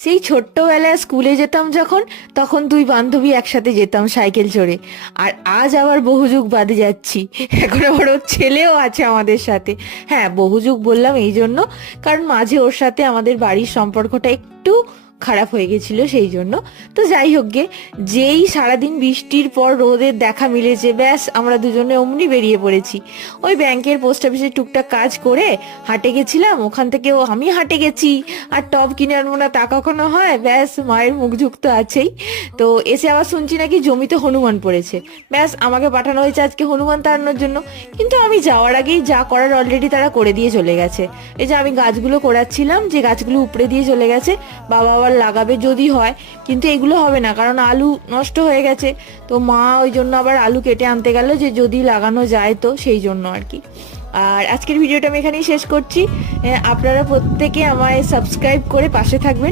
সেই ছোট্টবেলায় স্কুলে যেতাম যখন, তখন দুই বান্ধবী একসাথে যেতাম সাইকেল চড়ে। আর আজ আবার বহু যুগ বাদে যাচ্ছি। এখন আবার ওর ছেলেও আছে আমাদের সাথে। হ্যাঁ, বহু যুগ বললাম এই জন্য, কারণ মাঝে ওর সাথে আমাদের বাড়ির সম্পর্কটা একটু খারাপ হয়ে গেছিল, সেই জন্য। তো যাই হোক গে, যেই সারাদিন বৃষ্টির পর রোদের দেখা মিলেছে, ব্যাস আমরা দুজনে অমনি বেরিয়ে পড়েছি। ওই ব্যাংকের পোস্ট অফিসে টুকটাক কাজ করে হাটে গেছিলাম, ওখান থেকেও আমি হাটে গেছি। আর টব কিনে আনবো না তা কখনো হয়? ব্যাস, মায়ের মুখ ঝুঁক তো আছেই। তো এসে আবার শুনছি নাকি জমিতে হনুমান পড়েছে। ব্যাস, আমাকে পাঠানো হয়েছে আজকে হনুমান তাড়ানোর জন্য। কিন্তু আমি যাওয়ার আগেই যা করার অলরেডি তারা করে দিয়ে চলে গেছে। এই যে আমি গাছগুলো করাচ্ছিলাম, যে গাছগুলো উপড়ে দিয়ে চলে গেছে, বাবা আবার লাগাবে যদি হয়। কিন্তু এগুলো হবে না, কারণ আলু নষ্ট হয়ে গেছে। তো মা ওই জন্য আবার আলু কেটে আনতে গেল, যে যদি লাগানো যায়, তো সেই জন্য আর কি। আর আজকের ভিডিওটা আমি এখানেই শেষ করছি। আপনারা প্রত্যেকে আমায় সাবস্ক্রাইব করে পাশে থাকবেন।